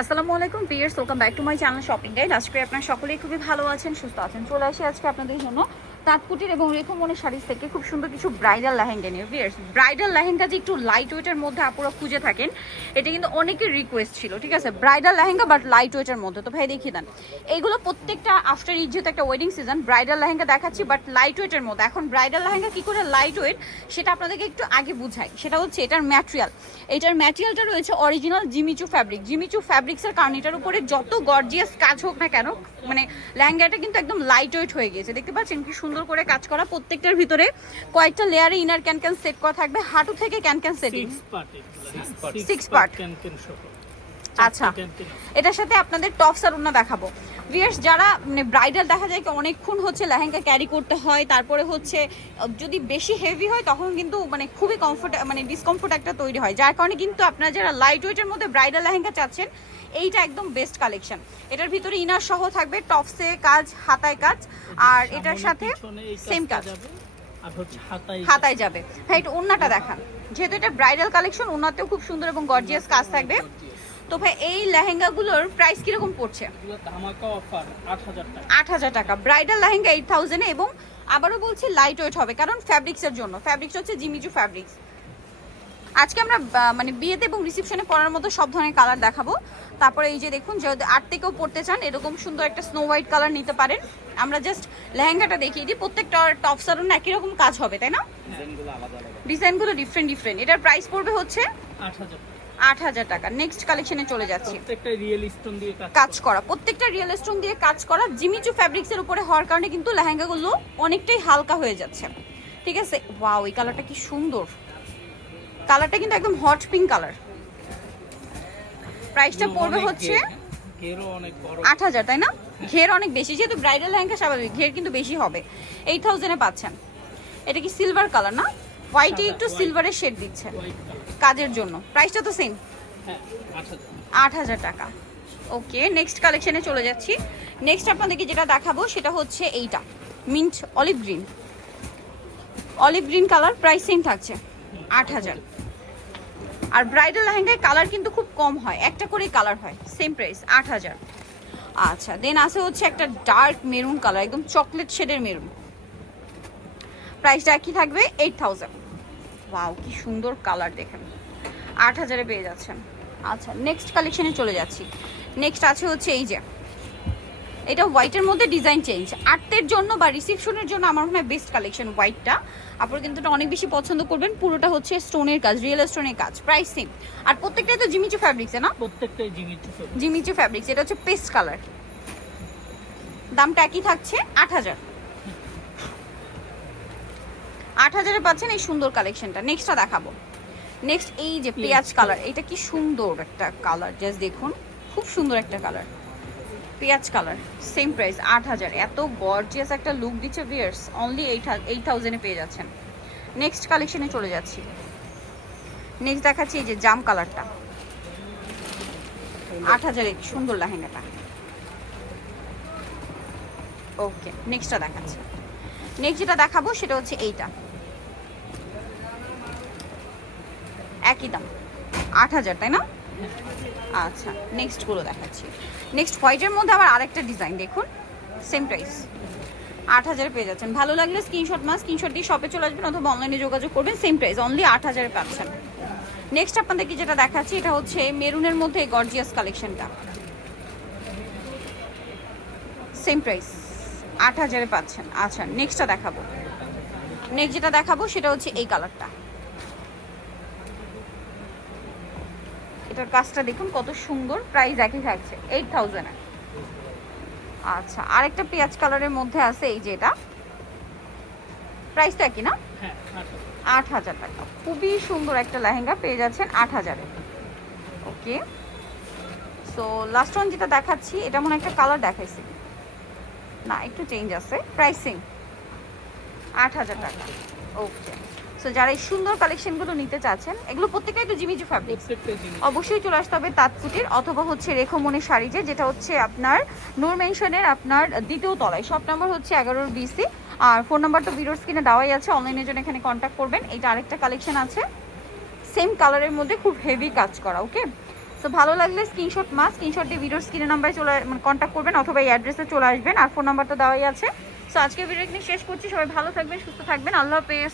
আসসালামু আলাইকুম viewers, welcome back to my channel shopping guide. আজকে আপনারা সকলেই খুবই ভালো আছেন, সুস্থ আছেন। চলে আসি আজকে আপনাদের জন্য তাঁতকুটির এবং রেখমনের শাড়িজ থেকে খুব সুন্দর কিছু ব্রাইডাল লেহেঙ্গা নিয়ে। ভিউয়ার্স, ব্রাইডাল লেহেঙ্গা যে একটু লাইট ওয়েটের মধ্যে আপনারা খুঁজে থাকেন, এটা কিন্তু অনেকের রিকোয়েস্ট ছিল। ঠিক আছে, ব্রাইডাল লেহেঙ্গা বাট লাইট ওয়েটের মধ্যে। তো ভাই দেখিয়ে দেন, এইগুলো প্রত্যেকটা আফটার ঈদ যেহেতু একটা ওয়েডিং সিজন, ব্রাইডাল লেহেঙ্গা দেখাচ্ছি বাট লাইট ওয়েটের মধ্যে। এখন ব্রাইডাল লেহেঙ্গা কি করে লাইট ওয়েট সেটা আপনাদেরকে একটু আগে বুঝাই। সেটা হচ্ছে এটার ম্যাটেরিয়াল। এটার ম্যাটেরিয়ালটা রয়েছে অরিজিনাল জিমিচু ফ্যাব্রিক। জিমিচু ফ্যাব্রিক্সের কারণ এটার উপরে যত গর্জিয়াস কাজ হোক না কেন, মানে লেহেঙ্গাটা কিন্তু একদম লাইট ওয়েট হয়ে গেছে। দেখতে পাচ্ছেন কি সুন্দর করে কাজ করা। প্রত্যেকটার ভিতরে কয়েকটা লেয়ারে ইনার ক্যান সেট করা থাকবে, হাঁটু থেকে ক্যান সেটিং 6 পার্ট। আচ্ছা, এটার সাথে আপনাদের টপস আর ওড়না দেখাবো। ভিউয়ার্স, যারা মানে ব্রাইডাল দেখা যায় কি অনেকক্ষণ হচ্ছে লেহেঙ্গা ক্যারি করতে হয়, তারপরে হচ্ছে যদি বেশি হেভি হয় তখন কিন্তু মানে খুবই মানে ডিসকমফোর্ট একটা তৈরি হয়, যার কারণে কিন্তু আপনারা যারা লাইট ওয়েটের মধ্যে ব্রাইডাল লেহেঙ্গা চাচ্ছেন, এইটা একদম বেস্ট কালেকশন। এটার ভিতরে ইনার সহ থাকবে, টপসে কাজ, হাতায় কাজ, আর এটার সাথে সেম কাজ হাতায় যাবে। ভাই এটা ওড়নাটা দেখান, যেহেতু এটা ব্রাইডাল কালেকশন, ওড়নাতেও খুব সুন্দর এবং গর্জিয়াস কাজ থাকবে। তো ভাই এই লেহেঙ্গাগুলোর প্রাইস কিরকম পড়ছে? ধামাকা অফার ৮,০০০ টাকা। ব্রাইডাল লেহেঙ্গা 8,000 এ, এবং আবারও বলছি লাইট ওয়েট হবে, কারণ ফ্যাব্রিক্সের জন্য। ফ্যাব্রিক্স হচ্ছে জিমিচু ফ্যাব্রিক্স। আজকে আমরা মানে বিয়েতে এবং রিসেপশনে পরার মতো সব ধরনের কালার দেখাবো। তারপরে এই যে দেখুন, যদি 8 থেকেও পড়তে চান এরকম সুন্দর একটা স্নো হোয়াইট কালার নিতে পারেন। আমরা জাস্ট লেহেঙ্গাটা দেখিয়ে দিই। প্রত্যেকটা টপস আর একই রকম কাজ হবে, তাই না? ডিজাইনগুলো ডিফারেন্ট ডিফারেন্ট। এটার প্রাইস পড়বে হচ্ছে ৮,০০০ টাকা। নেক্সট কালেকশনে চলে যাচ্ছি। প্রত্যেকটা রিয়েল স্টোন দিয়ে কাজ করা, প্রত্যেকটা রিয়েল স্টোন দিয়ে কাজ করা। জিমিচু ফ্যাব্রিক্সের উপরে হওয়ার কারণে কিন্তু লেহেঙ্গাগুলো অনেকটাই হালকা হয়ে যাচ্ছে। ঠিক আছে, ওয়াও, এই কালারটা কি সুন্দর। কালারটা কিন্তু একদম হট পিঙ্ক কালার। প্রাইসটা পড়বে হচ্ছে ৮,০০০, তাই না? ঘের অনেক বেশি, যেহেতু ব্রাইডাল লেহেঙ্গা স্বাভাবিক ঘের কিন্তু বেশি হবে। 8,000 এ পাচ্ছেন। এটা কি সিলভার কালার না? হোয়াইটে একটু সিলভারের শেড দিচ্ছে কাজের জন্য। প্রাইসটা তো সেম, ৮,০০০ টাকা। ওকে, নেক্সট কালেকশনে চলে যাচ্ছি। নেক্সট আপনাদেরকে যেটা দেখাবো সেটা হচ্ছে এইটা, mint olive green. Olive green colour, price same থাকছে ৮,০০০। আর ব্রাইডাল লেহেঙ্গায় কালার কিন্তু খুব কম হয়, একটা করেই কালার হয়। Same price ৮,০০০। আচ্ছা, দেন আছে হচ্ছে একটা ডার্ক মেরুন কালার, একদম চকলেট শেডের মেরুন। প্রাইসটা কি থাকবে? 8,000। ওয়াও, কি সুন্দর কালার, দেখেন ৮,০০০ পেয়ে যাচ্ছেন। আচ্ছা, নেক্সট কালেকশনে চলে যাচ্ছি। নেক্সট আছে হচ্ছে এই যে, এটা হোয়াইটের মধ্যে ডিজাইন চেঞ্জ। আর্টের জন্য বা রিসেপশনের জন্য আমার মনে হয় বেস্ট কালেকশন হোয়াইটটা। আপনারা কিন্তু এটা অনেক বেশি পছন্দ করবেন। পুরোটা হচ্ছে স্টোনের কাজ, রিয়েল স্টোনের কাজ। Price same. আর প্রত্যেকটাই তো জিমিচু ফ্যাব্রিক্স, না? প্রত্যেকটাই জিমিচু ফ্যাব্রিক্স। এটা হচ্ছে পেস্ট কালার। দামটা একই থাকছে ৮,০০০। ৮,০০০ পাচ্ছেন এই সুন্দর কালেকশনটা। নেক্সটটা দেখাবো। নেক্সট এই যে পেঁয়াজ কালার, এটা কি সুন্দর একটা কালার, জাস্ট দেখুন, খুব সুন্দর একটা কালার, পেঁয়াজ কালার। Same price ৮,০০০। এত গর্জিয়াস একটা লুক দিচ্ছে ভিউয়ার্স, অনলি 8,000 এ পেয়ে যাচ্ছেন। নেক্সট কালেকশনে চলে যাচ্ছি। নেক্সট দেখাচ্ছি এই যে জাম কালারটা, ৮,০০০ সুন্দর লেহেঙ্গাটা। ওকে, নেক্সটটা দেখাচ্ছি। নেক্সট যেটা দেখাবো সেটা হচ্ছে এইটা, একই দাম ৮,০০০, তাই না? আচ্ছা, নেক্সট গুলো দেখাচ্ছি। নেক্সট হোয়াইটের মধ্যে আবার আরেকটা ডিজাইন, দেখুন, সেম প্রাইস ৮,০০০ পেয়ে যাচ্ছেন। ভালো লাগলে স্ক্রিনশট দিয়ে শপে চলে আসবেন অথবা অনলাইনে যোগাযোগ করবেন। সেম প্রাইস, অনলি ৮,০০০ পাচ্ছেন। নেক্সট আপনাদেরকে যেটা দেখাচ্ছি এটা হচ্ছে মেরুনের মধ্যে গর্জিয়াস কালেকশনটা। সেম প্রাইস ৮,০০০ পাচ্ছেন। আচ্ছা, নেক্সটটা দেখাবো। নেক্সট যেটা দেখাবো সেটা হচ্ছে এই কালারটা। এটার কাজটা দেখুন কত সুন্দর। প্রাইস একই থাকছে 8,000 এ। আচ্ছা, আরেকটা পেঁয়াজ কালারের মধ্যে আছে এই যে, এটা প্রাইস তো একই, না? ৮,০০০ টাকা। খুবই সুন্দর একটা লেহেঙ্গা পেয়ে যাচ্ছেন ৮,০০০ এ। ওকে, সো লাস্ট ওয়ান যেটা দেখাচ্ছি, এটা মনে একটা কালার দেখাইছি না, একটু চেঞ্জ আছে। প্রাইসিং ৮,০০০ টাকা। ওকে, সো যারা এই সুন্দর কালেকশনগুলো নিতে চাচ্ছেন, এগুলো প্রত্যেকটাই তো জিমিচু ফ্যাব্রিক, অবশ্যই চলে আসতে হবে তাঁতকুটির অথবা হচ্ছে রেখমনের শাড়িতে, যেটা হচ্ছে আপনার নূর মেনশনের আপনার দ্বিতীয় তলায়। শপ নাম্বার হচ্ছে 11 BC। আর ফোন নাম্বার তো ভিডিওর স্ক্রিনে দেওয়াই আছে, অনলাইনের জন্য এখানে কন্ট্যাক্ট করবেন। এটা আরেকটা কালেকশন আছে সেম কালারের মধ্যে, খুব হেভি কাজ করা। ওকে, তো ভালো লাগলে স্ক্রিনশট স্ক্রিনশট দিয়ে ভিডিওর স্ক্রিনে নাম্বারে চলে মানে কন্ট্যাক্ট করবেন অথবা এই অ্যাড্রেসে চলে আসবেন, আর ফোন নাম্বারটা দেওয়াই আছে। সো আজকে ভিডিও এখানে শেষ করছি, সবাই ভালো থাকবেন, সুস্থ থাকবেন, আল্লাহ হাফেজ।